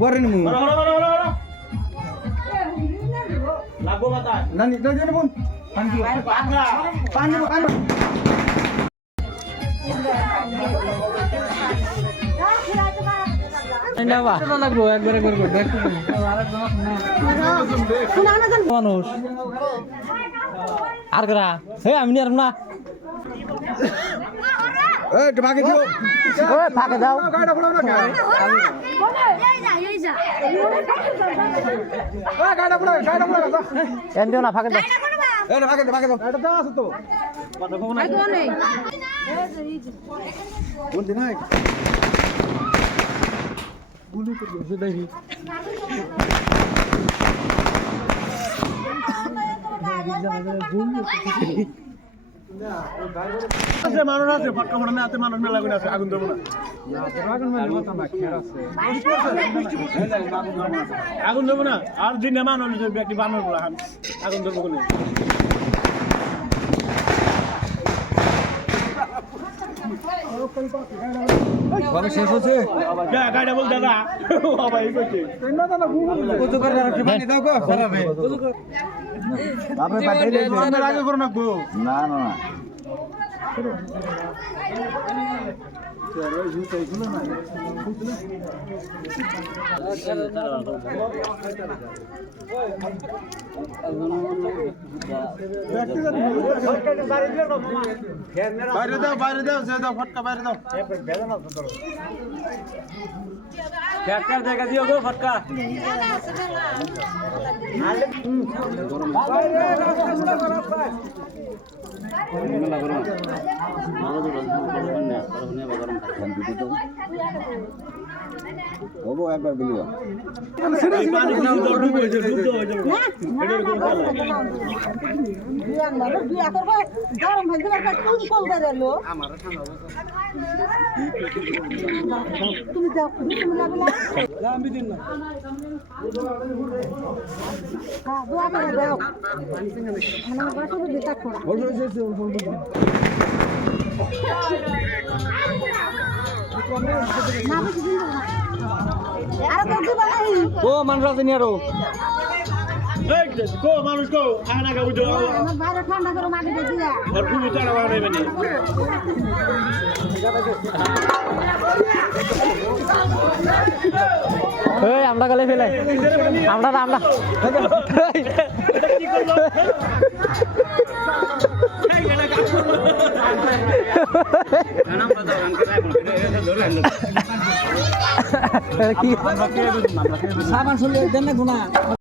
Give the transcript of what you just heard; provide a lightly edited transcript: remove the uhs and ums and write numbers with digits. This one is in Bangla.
পরে নিমু লাগবো মাথা নানি দাও জানো বোন পানি দিব পানি দিব পানি লাগবো একবারে করবো মানুষ আর করা হে আমি নিয়ে না ফাঁকে দিও ফাঁকে দাও গাড়িটা ফোলাও না গাড়িটা ফোলা এন দিও না ফাঁকে দাও ফাঁকে দাও এটা দাও আছে তো কোন দিন হয় গুলি করবো দেখি মানুষ আছে পাক্কা পড়ে না হাতে মানুষ মেলা করে আছে আগুন দেবো না আগুন দেবো না আর দিনে মানুষ ব্যক্তি বানর বলা আগুন দেবো বলে শেষ হচ্ছে গাড়িটা বল দাদা আগে করে রাখবো না না না বাইরে দাও যে দাও ফটকা বাইরে দাও ফটকা দেখা দিও গো ফটকা হবো একবার বিলিও ও মানুষ আছে নি আরো কো মানুষ কো আনা কা বুঝো আমার বাইরে ঠান্ডা করে মাটি দিয়া আর তুমি তো আবার নেবে নি এই আমরা গলে ফেলে আমরা কি করলো সাবান চলে দেন না গুনা